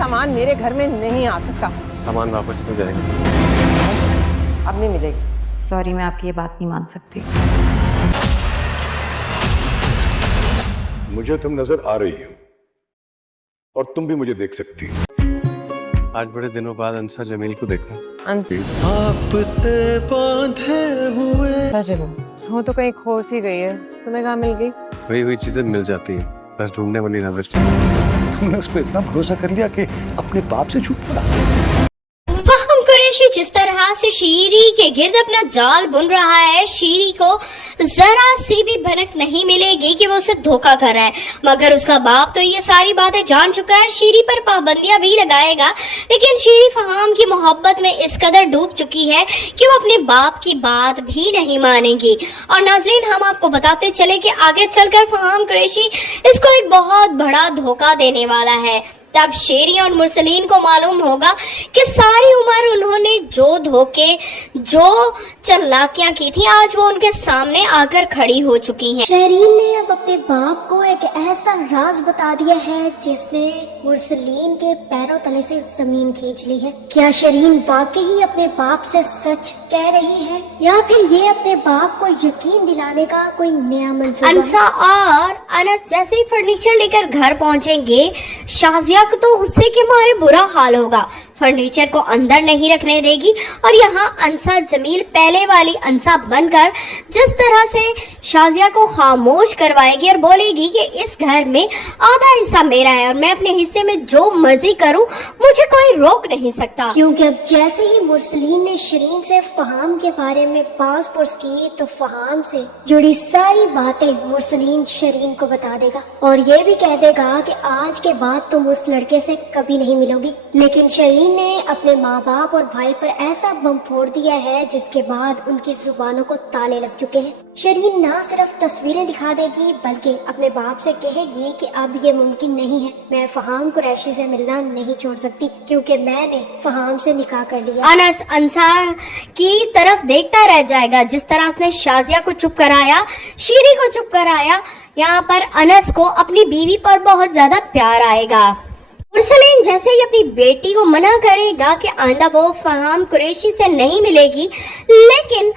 सामान मेरे घर में नहीं आ सकता। सामान वापस ले जाएगा। अब नहीं मिलेगी। सॉरी, मैं आपकी ये बात नहीं मान सकती। मुझे तुम नजर आ रही हो और तुम भी मुझे देख सकती हो। आज बड़े दिनों बाद अंसा जमील को देखा। आपसे बांधे हुए। सच है वो तो कहीं खो सी गई है, तुम्हें कहाँ मिल गई? वही हुई चीजें मिल जाती हैं, बस ढूंढने वाली नजर चाहिए। तुमने उस पर इतना भरोसा कर लिया कि अपने बाप से झूठ बोला। फहम कुरैशी जिस तरह से शीरी के गिर्द अपना जाल बुन रहा है, शीरी को जरा सी भी भनक नहीं मिलेगी कि वो उसे धोखा कर रहा है। मगर उसका बाप तो ये सारी बातें जान चुका है, शीरी पर पाबंदियां भी लगाएगा। लेकिन शीरी फहम की मोहब्बत में इस कदर डूब चुकी है कि वो अपने बाप की बात भी नहीं मानेगी। और नाजरीन, हम आपको बताते चले कि आगे चलकर फहम कुरैशी इसको एक बहुत बड़ा धोखा देने वाला है। तब शेरी और मुरसलीन को मालूम होगा कि सारी उम्र उन्होंने जो धोखे, जो चालाकियां की थी, आज वो उनके सामने आकर खड़ी हो चुकी हैं। शरीन ने अब अपने बाप को एक ऐसा राज बता दिया है जिसने मुरसलीन के पैरों तले से जमीन खींच ली है। क्या शरीन वाकई अपने बाप से सच कह रही है या फिर ये अपने बाप को यकीन दिलाने का कोई नया मंसूबा? अंसा और अनस जैसे ही फर्नीचर लेकर घर पहुंचेंगे, शाजिया को तो गुस्से के मारे बुरा हाल होगा। फर्नीचर को अंदर नहीं रखने देगी और यहाँ अंसा जमील पहले वाली अंसा बनकर जिस तरह से शाजिया को खामोश करवाएगी और बोलेगी कि इस घर में आधा हिस्सा मेरा है और मैं अपने हिस्से में जो मर्जी करूं, मुझे कोई रोक नहीं सकता। क्योंकि अब जैसे ही मुरसलीन ने शरीन से फहाम के बारे में पास-पुस की तो फहाम से जुड़ी सारी बातें मुरसलीन शरीन को बता देगा और ये भी कह देगा कि आज के बाद तुम उस लड़के से कभी नहीं मिलोगी। लेकिन शरीन ने अपने माँ बाप और भाई पर ऐसा बम फोड़ दिया है जिसके बाद उनकी जुबानों को ताले लग चुके हैं। शरीन ना सिर्फ तस्वीरें दिखा देगी बल्कि अपने बाप से कहेगी कि अब ये मुमकिन नहीं है, मैं फहाम कुरैशी से मिलना नहीं छोड़ सकती क्योंकि मैंने फहाम से निकाह कर लिया। अनस अंसार की तरफ देखता रह जाएगा। जिस तरह उसने शाजिया को चुप कराया, शीरी को चुप कराया, यहाँ पर अनस को अपनी बीवी पर बहुत ज्यादा प्यार आएगा। मुरसलीन जैसे ही अपनी बेटी को मना करेगा कि आइंदा वो फहाम कुरैशी से नहीं मिलेगी, लेकिन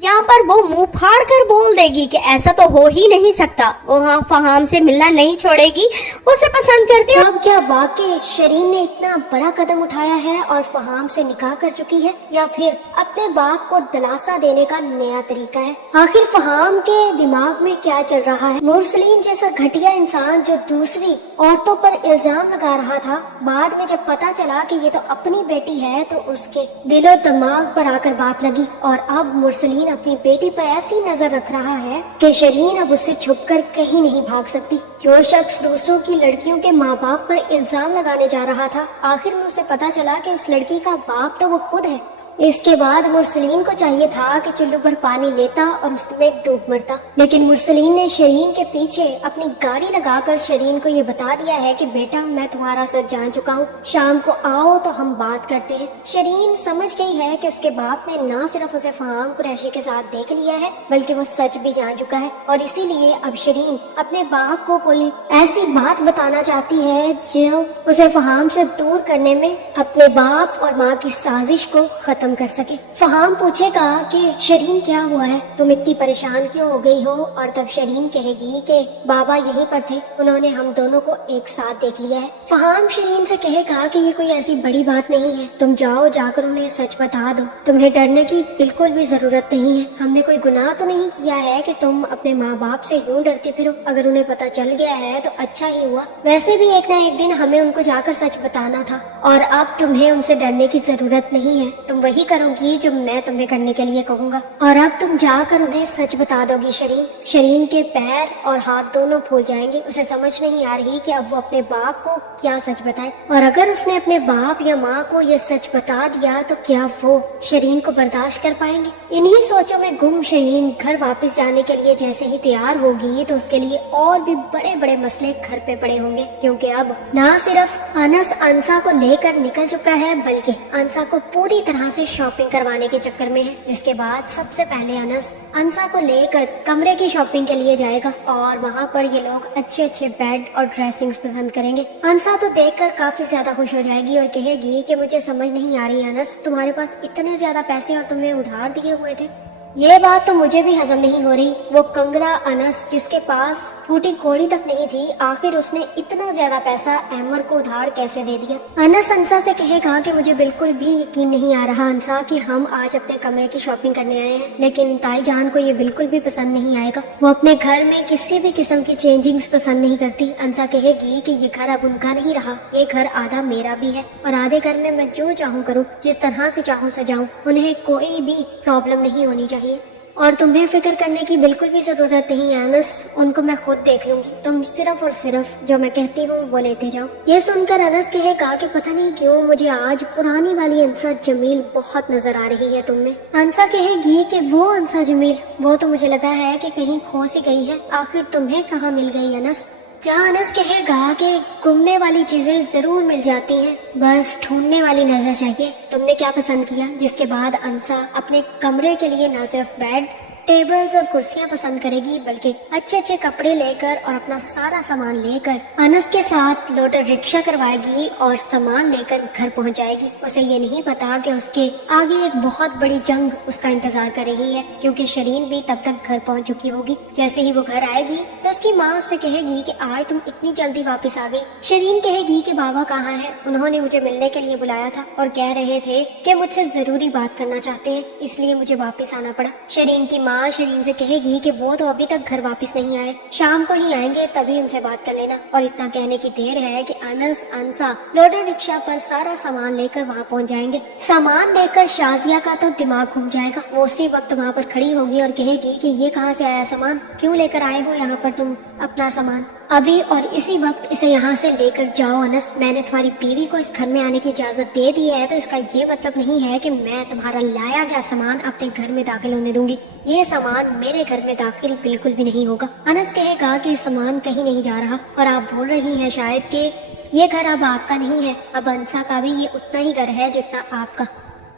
यहाँ पर वो मुंह फाड़ कर बोल देगी कि ऐसा तो हो ही नहीं सकता, वो हाँ फहाम से मिलना नहीं छोड़ेगी, उसे पसंद करती है। अब क्या वाकई शरीन ने इतना बड़ा कदम उठाया है और फहाम से निकाह कर चुकी है या फिर अपने बाप को दिलासा देने का नया तरीका है? आखिर फहाम के दिमाग में क्या चल रहा है? मुरसलीन जैसा घटिया इंसान जो दूसरी औरतों पर इल्जाम लगा रहा था, बाद में जब पता चला कि ये तो अपनी बेटी है तो उसके दिलो दिमाग पर आकर बात लगी और अब मुरसलीन अपनी बेटी पर ऐसी नजर रख रहा है कि शरीन अब उससे छुपकर कहीं नहीं भाग सकती। जो शख्स दूसरों की लड़कियों के माँ बाप पर इल्जाम लगाने जा रहा था, आखिर में उसे पता चला कि उस लड़की का बाप तो वो खुद है। इसके बाद मुरसलीन को चाहिए था कि चुल्लू पर पानी लेता और उसमें डूब मरता, लेकिन मुरसलीन ने शरीन के पीछे अपनी गाड़ी लगाकर शरीन को ये बता दिया है कि बेटा मैं तुम्हारा सच जान चुका हूँ, शाम को आओ तो हम बात करते हैं। शरीन समझ गई है कि उसके बाप ने न सिर्फ उसे फहाम कुरैशी के साथ देख लिया है बल्कि वो सच भी जान चुका है और इसीलिए अब शरीन अपने बाप को कोई ऐसी बात बताना चाहती है जो उसे फहाम से दूर करने में अपने बाप और माँ की साजिश को खत्म कर सके। फहाम पूछेगा कि शरीन क्या हुआ है, तुम इतनी परेशान क्यों हो गई हो? और तब शरीन कहेगी कि बाबा यहीं पर थे, उन्होंने हम दोनों को एक साथ देख लिया है। फहाम शरीन से कहेगा कि ये कोई ऐसी बड़ी बात नहीं है, तुम जाओ जाकर उन्हें सच बता दो, तुम्हें डरने की बिल्कुल भी जरूरत नहीं है, हमने कोई गुनाह तो नहीं किया है कि तुम अपने माँ बाप से यूं डरती फिरो, अगर उन्हें पता चल गया है तो अच्छा ही हुआ, वैसे भी एक न एक दिन हमें उनको जाकर सच बताना था और अब तुम्हें उनसे डरने की जरूरत नहीं है, तुम वही करोगी जो मैं तुम्हें करने के लिए कहूँगा और अब तुम जाकर उन्हें सच बता दोगी। शरीन के पैर और हाथ दोनों फूल जाएंगे, उसे समझ नहीं आ रही कि अब वो अपने बाप को क्या सच बताए और अगर उसने अपने बाप या माँ को ये सच बता दिया तो क्या वो शरीन को बर्दाश्त कर पाएंगे? इन्हीं सोचों में गुम शरीन घर वापस जाने के लिए जैसे ही तैयार होगी तो उसके लिए और भी बड़े बड़े मसले घर पे पड़े होंगे क्योंकि अब ना सिर्फ अनस अंसा को लेकर निकल चुका है बल्कि अंसा को पूरी तरह से से शॉपिंग करवाने के चक्कर में है, जिसके बाद सबसे पहले अनस अंसा को लेकर कमरे की शॉपिंग के लिए जाएगा और वहाँ पर ये लोग अच्छे अच्छे बेड और ड्रेसिंग्स पसंद करेंगे। अंसा तो देखकर काफी ज्यादा खुश हो जाएगी और कहेगी कि मुझे समझ नहीं आ रही अनस, तुम्हारे पास इतने ज्यादा पैसे और तुमने उधार दिए हुए थे। ये बात तो मुझे भी हजम नहीं हो रही। वो कंगरा अनस जिसके पास फूटी कौड़ी तक नहीं थी, आखिर उसने इतना ज्यादा पैसा अहमर को उधार कैसे दे दिया। अनस अंसा से कहेगा कि मुझे बिल्कुल भी यकीन नहीं आ रहा अंसा कि हम आज अपने कमरे की शॉपिंग करने आए हैं, लेकिन ताई जान को ये बिल्कुल भी पसंद नहीं आएगा। वो अपने घर में किसी भी किस्म की चेंजिंग्स पसंद नहीं करती। अंसा कहेगी कि ये घर अब उनका नहीं रहा, ये घर आधा मेरा भी है और आधे घर में मैं जो चाहूँ करूँ, जिस तरह से चाहूँ सजाऊँ, उन्हें कोई भी प्रॉब्लम नहीं होनी चाहिए और तुम्हें फिक्र करने की बिल्कुल भी जरूरत नहीं है अनस, उनको मैं खुद देख लूंगी। तुम सिर्फ और सिर्फ जो मैं कहती हूँ वो लेते जाओ। ये सुनकर अनस कहेगा कि पता नहीं क्यों मुझे आज पुरानी वाली अंसा जमील बहुत नजर आ रही है तुम में। अंसा कहेगी कि वो अंसा जमील, वो तो मुझे लगा है कि कहीं खो सी गई है, आखिर तुम्हें कहाँ मिल गई अनस। जहाँ अनस कहेगा कि घूमने वाली चीजें जरूर मिल जाती हैं, बस ढूंढने वाली नजर चाहिए, तुमने क्या पसंद किया। जिसके बाद अंसा अपने कमरे के लिए न सिर्फ बेड, टेबल्स और कुर्सियां पसंद करेगी, बल्कि अच्छे अच्छे कपड़े लेकर और अपना सारा सामान लेकर अनस के साथ लोटर रिक्शा करवाएगी और सामान लेकर घर पहुंच जाएगी। उसे ये नहीं पता कि उसके आगे एक बहुत बड़ी जंग उसका इंतजार कर रही है, क्योंकि शरीन भी तब तक घर पहुंच चुकी होगी। जैसे ही वो घर आएगी तो उसकी माँ उससे कहेगी कि आज तुम इतनी जल्दी वापस आ गई। शरीन कहेगी कि बाबा कहाँ है, उन्होंने मुझे मिलने के लिए बुलाया था और कह रहे थे कि मुझसे जरूरी बात करना चाहते हैं, इसलिए मुझे वापस आना पड़ा। शरीन की माँ शरीन से कहेगी कि वो तो अभी तक घर वापस नहीं आए, शाम को ही आएंगे, तभी उनसे बात कर लेना। और इतना कहने की देर है कि अनस अंसा लोटर रिक्शा पर सारा सामान लेकर वहाँ पहुँच जाएंगे। सामान लेकर शाजिया का तो दिमाग घूम जाएगा। वो उसी वक्त वहाँ पर खड़ी होगी और कहेगी कि ये कहाँ से आया सामान, क्यों लेकर आए हो यहाँ पर तुम अपना सामान अभी और इसी वक्त, इसे यहाँ से लेकर जाओ अनस। मैंने तुम्हारी बीवी को इस घर में आने की इजाजत दे दी है, तो इसका ये मतलब नहीं है कि मैं तुम्हारा लाया गया सामान अपने घर में दाखिल होने दूंगी। ये सामान मेरे घर में दाखिल बिल्कुल भी नहीं होगा। अनस कहेगा कि सामान कहीं नहीं जा रहा और आप बोल रही हैं शायद कि ये घर अब आपका नहीं है, अब अंसा का भी ये उतना ही घर है जितना आपका।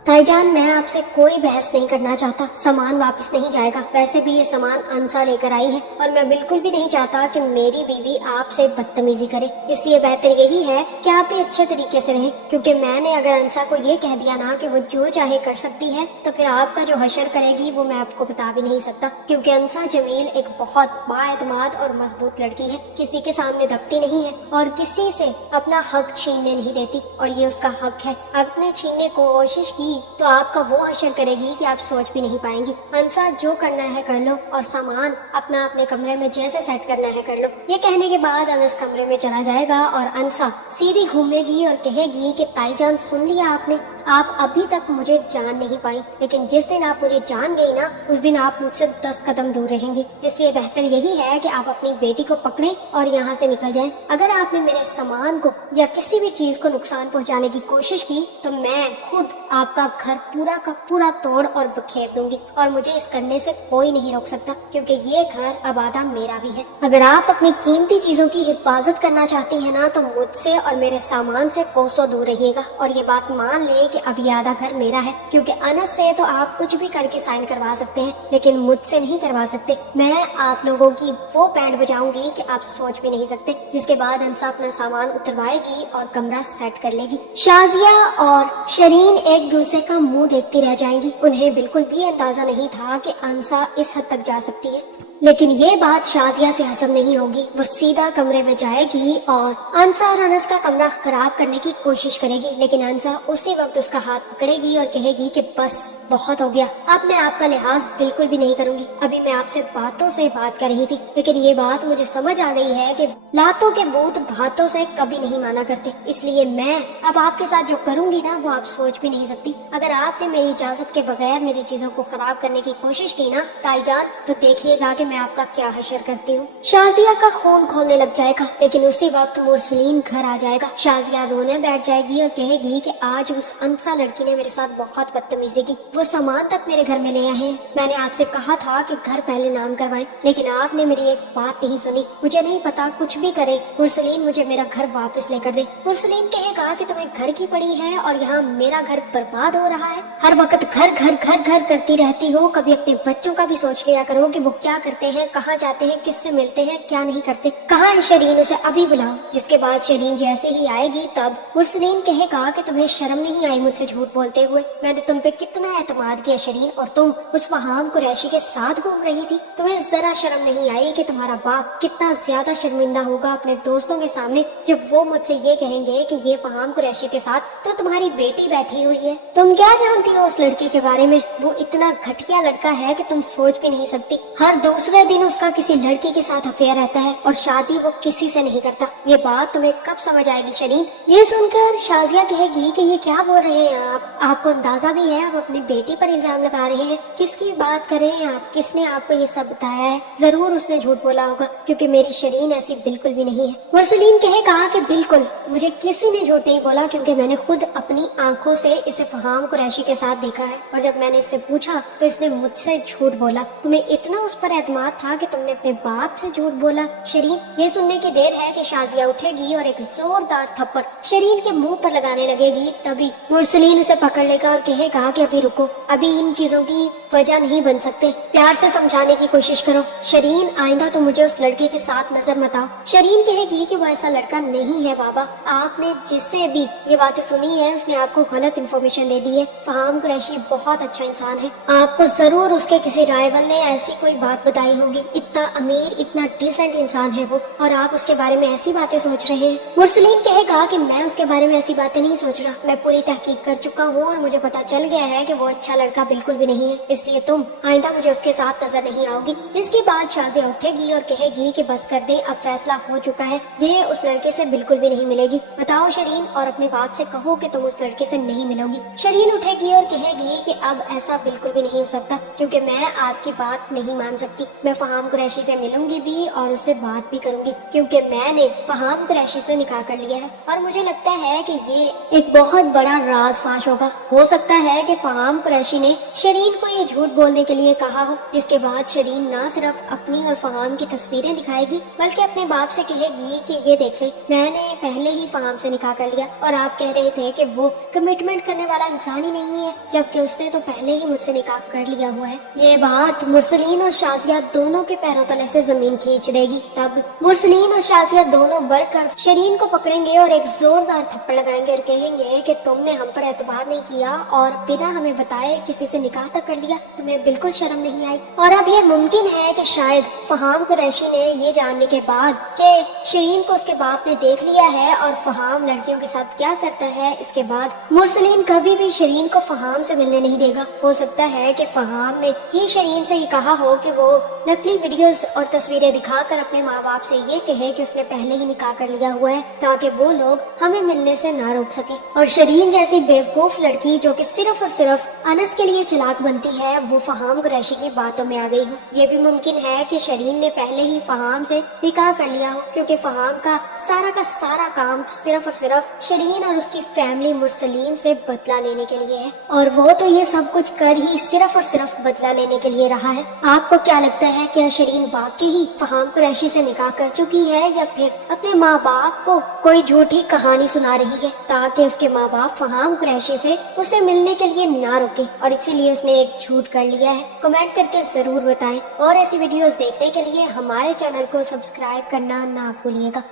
ताईजान, मैं आपसे कोई बहस नहीं करना चाहता, सामान वापस नहीं जाएगा। वैसे भी ये सामान अंसा लेकर आई है और मैं बिल्कुल भी नहीं चाहता कि मेरी बीवी आपसे बदतमीजी करे, इसलिए बेहतर यही है कि आप भी अच्छे तरीके से रहें, क्योंकि मैंने अगर अंसा को ये कह दिया ना कि वो जो चाहे कर सकती है, तो फिर आपका जो हशर करेगी वो मैं आपको बता भी नहीं सकता। क्योंकि अंसा जमील एक बहुत बाएतमाद और मजबूत लड़की है, किसी के सामने दबती नहीं है और किसी से अपना हक छीनने नहीं देती, और ये उसका हक है। आपने छीनने को कोशिश की तो आपका वो हशर करेगी कि आप सोच भी नहीं पाएंगी। अंसा, जो करना है कर लो और सामान अपना अपने कमरे में जैसे सेट करना है कर लो। ये कहने के बाद अनस कमरे में चला जाएगा और अंसा सीधी घूमेगी और कहेगी कि ताईजान, सुन लिया आपने, आप अभी तक मुझे जान नहीं पाई, लेकिन जिस दिन आप मुझे जान गई ना, उस दिन आप मुझसे 10 कदम दूर रहेंगी। इसलिए बेहतर यही है कि आप अपनी बेटी को पकड़ें और यहाँ से निकल जाएं। अगर आपने मेरे सामान को या किसी भी चीज को नुकसान पहुँचाने की कोशिश की तो मैं खुद आपका घर पूरा का पूरा तोड़ और बखेर दूंगी, और मुझे इस करने से कोई नहीं रोक सकता, क्योंकि ये घर अब आधा मेरा भी है। अगर आप अपनी कीमती चीजों की हिफाजत करना चाहती हैं ना, तो मुझसे और मेरे सामान से कोसों दूर रहिएगा। और ये बात मान लें कि अब ये आधा घर मेरा है, क्योंकि अनस से तो आप कुछ भी करके साइन करवा सकते हैं, लेकिन मुझसे नहीं करवा सकते। मैं आप लोगों की वो बैंड बजाऊंगी कि आप सोच भी नहीं सकते। जिसके बाद अंसा अपना सामान उतरवाएगी और कमरा सेट कर लेगी। शाजिया और शरीन एक दूसरे का मुंह देखती रह जाएंगी। उन्हें बिल्कुल भी अंदाजा नहीं था कि अंसा इस हद तक जा सकती है, लेकिन ये बात शाजिया से हजम नहीं होगी। वो सीधा कमरे में जाएगी और अंसा और अनस का कमरा खराब करने की कोशिश करेगी, लेकिन अंसा उसी वक्त उसका हाथ पकड़ेगी और कहेगी कि बस बहुत हो गया, अब मैं आपका लिहाज बिल्कुल भी नहीं करूंगी। अभी मैं आपसे बातों से बात कर रही थी, लेकिन ये बात मुझे समझ आ गई है कि लातों के भूत बातों से कभी नहीं माना करते, इसलिए मैं अब आपके साथ जो करूंगी ना, वो आप सोच भी नहीं सकती। अगर आपने मेरी इजाजत के बगैर मेरी चीजों को खराब करने की कोशिश की ना ताईजान, तो देखिएगा कि मैं आपका क्या हशर करती हूँ। शाजिया का खून खोलने लग जाएगा, लेकिन उसी वक्त मुरसलीन घर आ जाएगा। शाजिया रोने बैठ जाएगी और कहेगी कि आज उस अनसा लड़की ने मेरे साथ बहुत बदतमीजी की, वो सामान तक मेरे घर में ले आए हैं। मैंने आपसे कहा था कि घर पहले नाम करवाएं, लेकिन आपने मेरी एक बात नहीं सुनी। मुझे नहीं पता, कुछ भी करे मुरसलीन मुझे मेरा घर वापस लेकर दे। मुरसलीन कहेगा कि तुम्हें घर की पड़ी है और यहाँ मेरा घर बर्बाद हो रहा है। हर वक्त घर घर घर घर करती रहती हो, कभी अपने बच्चों का भी सोच लिया करो कि वो क्या करते हैं, कहाँ जाते हैं, किससे मिलते हैं, क्या नहीं करते। कहाँ है शरीन, उसे अभी बुलाओ। जिसके बाद शरीन जैसे ही आएगी तब मुरसलीन कहेगा कि तुम्हें शर्म नहीं आई मुझसे झूठ बोलते हुए। मैंने तुम पे कितना एतमाद किया शरीन, और तुम उस फहाम कुरैशी के साथ घूम रही थी। तुम्हें जरा शर्म नहीं आई कि तुम्हारा बाप कितना ज्यादा शर्मिंदा होगा अपने दोस्तों के सामने जब वो मुझसे ये कहेंगे कि ये फहाम कुरैशी के साथ तो तुम्हारी बेटी बैठी हुई है। तुम क्या जानती हो उस लड़के के बारे में? वो इतना घटिया लड़का है कि तुम सोच भी नहीं सकती। हर दूसरे दिन उसका किसी लड़की के साथ अफेयर रहता है और शादी वो किसी से नहीं करता। ये बात तुम्हें कब समझ आएगी शरीन? ये सुनकर शाजिया कहेगी कि ये क्या बोल रहे हैं आप? आपको अंदाजा भी है आप अपनी बेटी पर इल्जाम लगा रहे हैं। किसकी बात कर रहे हैं आप? किसने आपको ये सब बताया है? जरूर उसने झूठ बोला होगा, क्योंकि मेरी शरीन ऐसी बिल्कुल भी नहीं है। मुरसलीन कहेगा कि बिल्कुल मुझे किसी ने झूठ नहीं बोला, क्योंकि मैंने खुद अपनी आंखों से इसे फहाम कुरैशी के साथ देखा है, और जब मैंने इससे पूछा तो इसने मुझसे झूठ बोला। तुम्हें इतना उस पर एतमाद था कि तुमने अपने बाप से झूठ बोला। शरीन ये सुनने की देर है कि शाजिया उठेगी और एक जोरदार थप्पड़ शरीन के मुंह पर लगाने लगेगी। तभी मुरसलीन उसे पकड़ लेगा और कहेगा कि अभी रुको, अभी इन चीजों की वजह नहीं बन सकते। प्यार से समझाने की कोशिश करो शरीन, आइंदा तो मुझे उस लड़के के साथ नजर मत आओ। शरीन कहेगी कि वो ऐसा लड़का नहीं है बाबा, आपने जिससे भी ये बातें सुनी है उसने आपको गलत इन्फॉर्मेशन दे दी है। फहाम कुरैशी बहुत अच्छा इंसान है, आपको जरूर उसके किसी राइवल ने ऐसी कोई बात बताई होगी। इतना अमीर, इतना डिसेंट इंसान है वो, और आप उसके बारे में ऐसी बातें सोच रहे हैं। मुरसलीन कहेगा कि मैं उसके बारे में ऐसी बातें नहीं सोच रहा, मैं पूरी तहकीक कर चुका हूँ और मुझे पता चल गया है कि वो अच्छा लड़का बिल्कुल भी नहीं है, इसलिए तुम आइंदा मुझे उसके साथ नजर नहीं आओगी। इसके बाद शाजिया उठेगी और कहेगी कि बस कर दे, अब फैसला हो चुका है, ये उस लड़के से बिल्कुल भी नहीं मिलेगी। बताओ शरीन, और अपने बाप से कहो कि तुम उस लड़के से नहीं मिलोगी। शरीन उठेगी और कहेगी कि अब ऐसा बिल्कुल भी नहीं हो सकता, क्योंकि मैं आपकी बात नहीं मान सकती। मैं फहाम कुरैशी से मिलूंगी भी और उससे बात भी करूंगी, क्योंकि मैंने फहाम कुरैशी से निकाह कर लिया है, और मुझे लगता है कि ये एक बहुत बड़ा राज फाश होगा। हो सकता है कि फहाम कुरैशी ने शरीन को ये झूठ बोलने के लिए कहा हो, जिसके बाद शरीन ना सिर्फ अपनी और फहाम की तस्वीरें दिखाएगी बल्कि अपने बाप से कहेगी कि ये देख ले, मैंने पहले ही फहाम से निकाह कर लिया, और आप कह रहे थे कि वो कमिटमेंट करने वाला इंसान ही नहीं है, जबकि उसने तो पहले ही मुझसे निकाह कर लिया हुआ है। ये बात मुरसलीन और शाजिया दोनों के पैरों तले से जमीन खींच देगी। तब मुरसलीन और शाजिया दोनों बढ़कर शरीन को पकड़ेंगे और एक जोरदार थप्पड़ लगाएंगे और कहेंगे कि तुमने हम पर एतबार नहीं किया और बिना हमें बताए किसी से निकाह तक कर लिया, तुम्हें बिल्कुल शर्म नहीं आई। और अब ये मुमकिन है कि शायद फहाम कुरैशी ने ये जानने के बाद कि शरीन को उसके बाप ने देख लिया है और फहाम लड़कियों के साथ क्या करता है, इसके बाद मुरसलीन कभी भी शरीन को फहाम से मिलने नहीं देगा। हो सकता है कि फहाम ने ही शरीन से ये कहा हो कि वो नकली वीडियोस और तस्वीरें दिखाकर अपने माँ बाप से ये कहे कि उसने पहले ही निकाह कर लिया हुआ है, ताकि वो लोग हमें मिलने से ना रोक सके। और शरीन जैसी बेवकूफ लड़की जो कि सिर्फ और सिर्फ अनस के लिए चालाक बनती है, वो फहाम कुरैशी की बातों में आ गई हो। ये भी मुमकिन है कि शरीन ने पहले ही फहाम से निकाह कर लिया हो, क्योंकि फहाम का सारा काम सिर्फ और सिर्फ शरीन और उसकी फैमिली मुरसलीन से बदला लेने के लिए है, और वो तो ये सब कुछ कर ही सिर्फ और सिर्फ बदला लेने के लिए रहा है। आपको क्या लगता है, क्या शरीन वाकई ही फहाम कुरैशी से निकाह कर चुकी है, या फिर अपने माँ बाप को कोई झूठी कहानी सुना रही है ताकि उसके माँ बाप फहाम कुरैशी से उसे मिलने के लिए ना रुके, और इसीलिए उसने एक झूठ कर लिया है? कमेंट करके जरूर बताएं, और ऐसी वीडियोस देखने के लिए हमारे चैनल को सब्सक्राइब करना ना भूलिएगा।